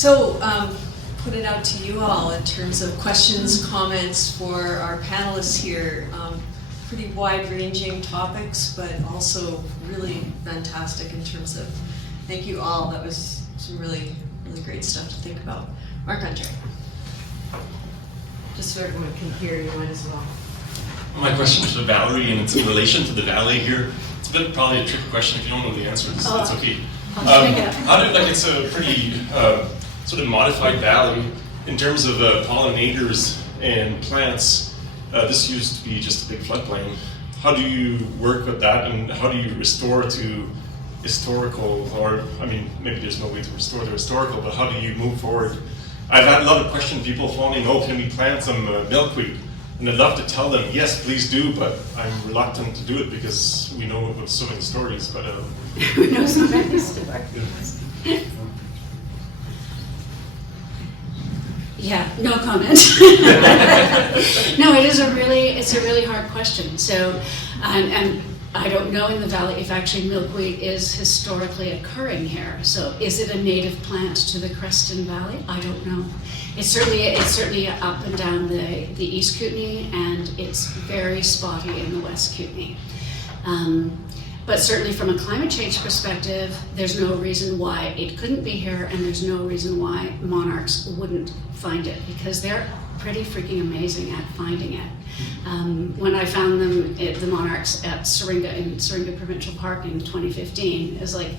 So, put it out to you all in terms of questions, comments for our panelists here. Pretty wide-ranging topics, but also really fantastic in terms of, thank you all. That was some really, really great stuff to think about. Marc-Andre. Just so everyone can hear, you might as well. My question is to Valerie, and it's in relation to the valley here. It's a bit probably a trick question. If you don't know the answer, it's okay. It's a pretty sort of modified valley in terms of pollinators and plants. This used to be just a big floodplain. How do you work with that, and how do you restore to historical, or, I mean, maybe there's no way to restore the historical, but how do you move forward? I've had a lot of questions, people phoning, oh, can we plant some milkweed? And I'd love to tell them, yes, please do, but I'm reluctant to do it because we know of so many stories, but... we know so many stories. Yeah, no comment. No, it's a really hard question. So, and I don't know in the valley if actually milkweed is historically occurring here. So, is it a native plant to the Creston Valley? I don't know. It's certainly up and down the East Kootenay, and it's very spotty in the West Kootenay. But certainly from a climate change perspective, there's no reason why it couldn't be here, and there's no reason why monarchs wouldn't find it, because they're pretty freaking amazing at finding it. When I found them, the monarchs at Syringa Provincial Park in 2015, it was like,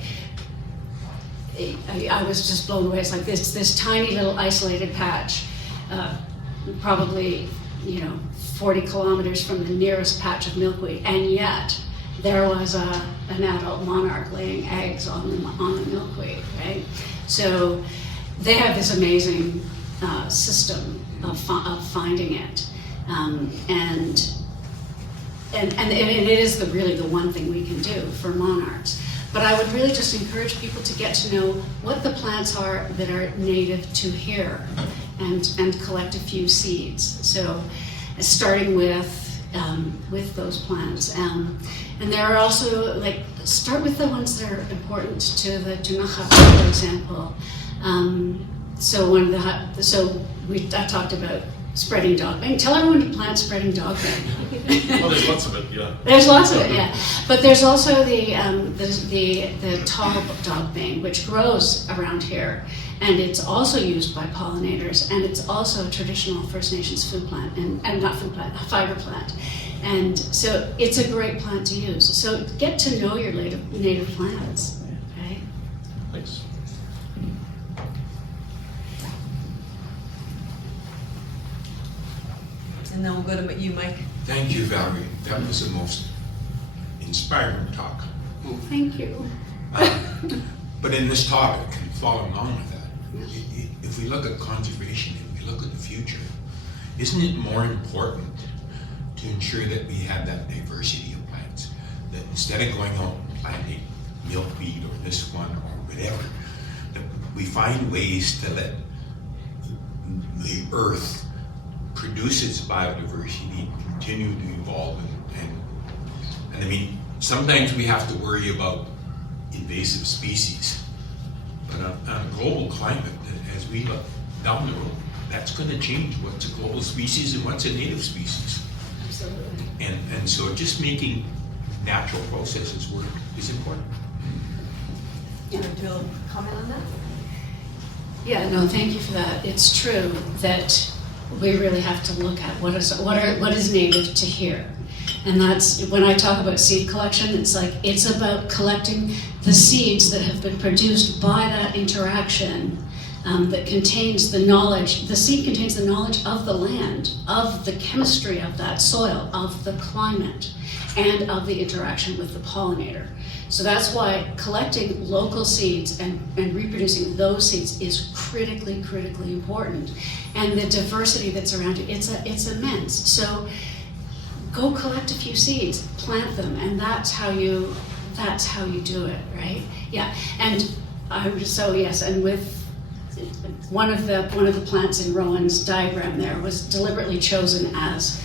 I was just blown away. It's like this tiny little isolated patch, probably 40 kilometers from the nearest patch of milkweed, and yet there was an adult monarch laying eggs on the milkweed, right? So they have this amazing system of finding it, and it is really the one thing we can do for monarchs. But I would really just encourage people to get to know what the plants are that are native to here, and collect a few seeds. So starting with those plants. And there are also, start with the ones that are important to the Tunaha, for example. I talked about spreading dogbane. Tell everyone to plant spreading dogbane. Well, there's lots of it, yeah. There's lots of it, yeah. But there's also the tall dogbane, which grows around here, and it's also used by pollinators, and it's also a traditional First Nations food plant, and not food plant, a fiber plant. And so it's a great plant to use. So get to know your native plants, right? Thanks. And then we'll go to you, Mike. Thank you, Valerie. That was the most inspiring talk. Thank you. But in this topic, and following on with that, if we look at conservation and we look at the future, isn't it more important to ensure that we have that diversity of plants, that instead of going out and planting milkweed or this one or whatever, that we find ways to let the earth produce its biodiversity, continue to evolve, and I mean, sometimes we have to worry about invasive species, but on a global climate, as we look down the road, that's going to change what's a global species and what's a native species. Absolutely. And so just making natural processes work is important. Do you want to comment on that? Yeah, no, thank you for that. It's true that we really have to look at what is native to here. And that's, when I talk about seed collection, it's about collecting the seeds that have been produced by that interaction, that contains the knowledge. The seed contains the knowledge of the land, of the chemistry of that soil, of the climate, and of the interaction with the pollinator. So that's why collecting local seeds and reproducing those seeds is critically important. And the diversity that's around it, it's immense. So go collect a few seeds, plant them, and that's how you do it, right? Yeah. And and with one of the plants in Rowan's diagram there was deliberately chosen as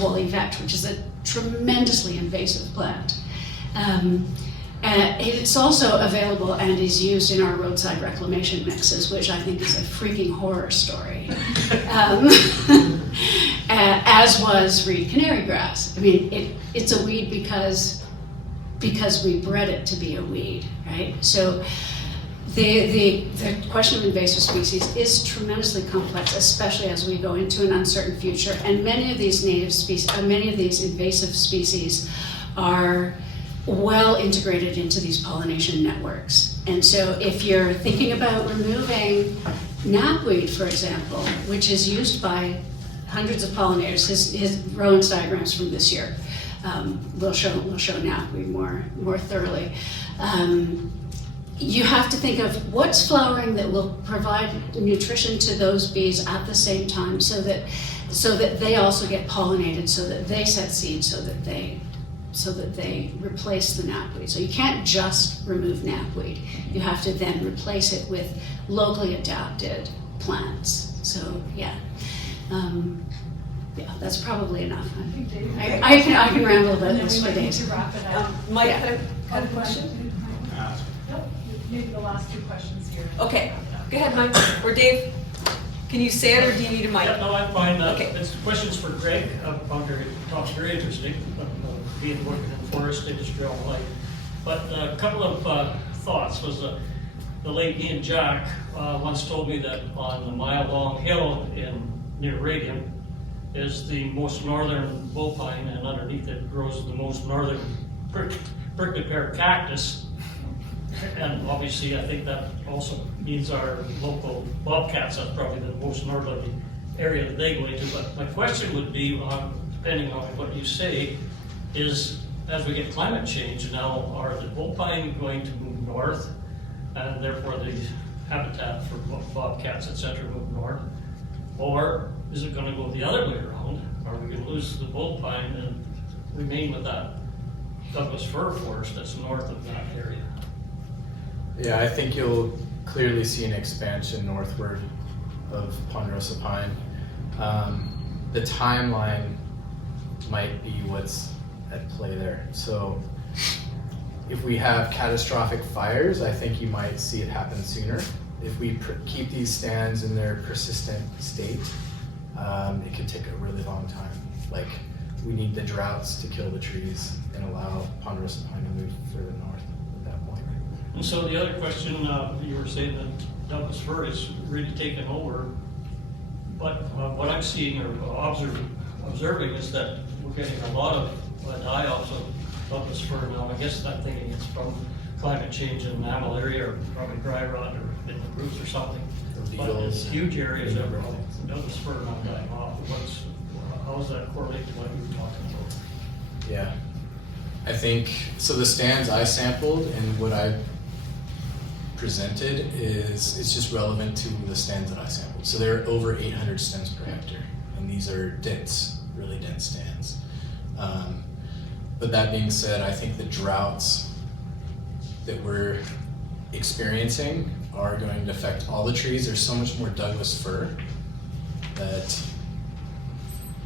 woolly vetch, which is a tremendously invasive plant. It's also available and is used in our roadside reclamation mixes, which I think is a freaking horror story. As was reed canary grass. I mean, it's a weed because we bred it to be a weed, right? So the question of invasive species is tremendously complex, especially as we go into an uncertain future. And many of these invasive species are well integrated into these pollination networks. And so if you're thinking about removing knapweed, for example, which is used by hundreds of pollinators, his Rowan's diagrams from this year will show knapweed more thoroughly. You have to think of what's flowering that will provide nutrition to those bees at the same time, so that they also get pollinated, so that they set seeds, so that they replace the knapweed. So you can't just remove knapweed. You have to then replace it with locally adapted plants. So yeah, that's probably enough. I can ramble about this for days. To wrap it up. Mike Yeah. had a question? Nope, maybe the last two questions here. Okay, go ahead, Mike, or Dave. Can you say it, or do you need a mic? Yeah, no, I'm fine. Okay. It's questions for Greg. Found your talks very interesting, being working in forest industry all my life. But a couple of thoughts was the late Ian Jack once told me that on the mile-long hill near Radium is the most northern bullpine, and underneath it grows the most northern prickly pear cactus. And obviously, I think that also means our local bobcats. That's probably the most northerly area that they go into. But my question would be, depending on what you say, is as we get climate change now, are the bullpine going to move north, and therefore the habitat for bobcats, etc., move north, or is it going to go the other way around? Are we going to lose the bullpine and remain with that Douglas fir forest that's north of that area? Yeah, I think you'll clearly see an expansion northward of ponderosa pine. The timeline might be what's at play there. So if we have catastrophic fires, I think you might see it happen sooner. If we keep these stands in their persistent state, it could take a really long time. Like, we need the droughts to kill the trees and allow ponderosa pine to move further north at that point. And so the other question, you were saying that Douglas fir is really taken over, but what I'm seeing or observing is that we're getting a lot of die-offs of Douglas fir now. I guess I'm thinking it's from climate change in mammal area, or probably dry rot or in the roots or something. But it's huge areas of Douglas fir not dying off. How does that correlate to what you were talking about? Yeah, I think, so the stands I sampled and what I presented it's just relevant to the stands that I sampled. So there are over 800 stems per hectare, and these are dense, really dense stands. But that being said, I think the droughts that we're experiencing are going to affect all the trees. There's so much more Douglas fir that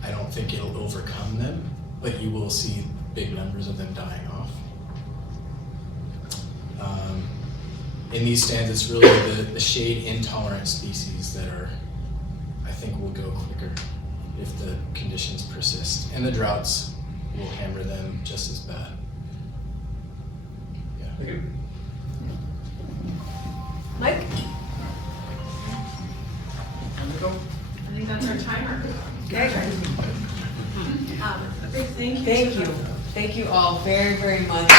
I don't think it'll overcome them, but you will see big numbers of them dying off. In these stands, it's really the shade intolerant species that I think will go quicker if the conditions persist, and the droughts will hammer them just as bad. Yeah. Thank you. Mike? I think that's our timer. Okay. A big thank you. Thank to you. the- Thank you all very, very much.